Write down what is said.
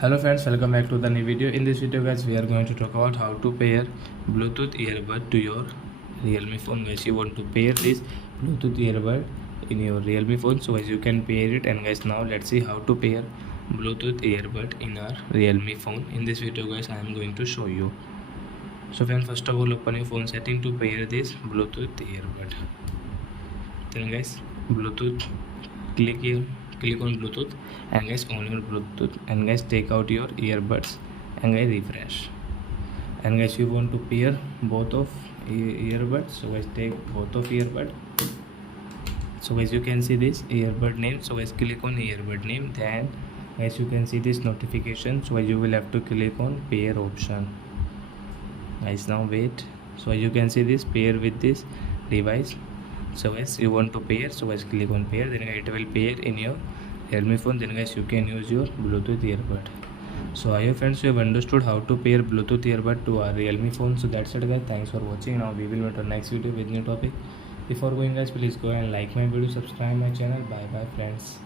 Hello friends, welcome back to the new video. In this video guys, we are going to talk about how to pair Bluetooth earbud to your Realme phone. Guys, you want to pair this Bluetooth earbud in your Realme phone, so guys you can pair it. And guys, now let's see how to pair Bluetooth earbud in our Realme phone. In this video guys, I am going to show you. So friends, first of all, open your phone setting to pair this Bluetooth earbud. Then guys, Bluetooth, click on Bluetooth, and guys on your Bluetooth, and guys take out your earbuds, and guys refresh. And guys you want to pair both of earbuds, so guys take both of earbud. So guys you can see this earbud name, so guys click on earbud name. Then guys you can see this notification, so guys you will have to click on pair option. Guys now wait, so you can see this pair with this device. So guys you want to pair, so guys click on pair, then it will pair in your Realme phone. Then guys you can use your Bluetooth earbud. So I hope friends you have understood how to pair Bluetooth earbud to our Realme phone. So that's it guys, thanks for watching. Now we will meet on next video with new topic. Before going guys, please go and like my video, subscribe my channel. Bye bye friends.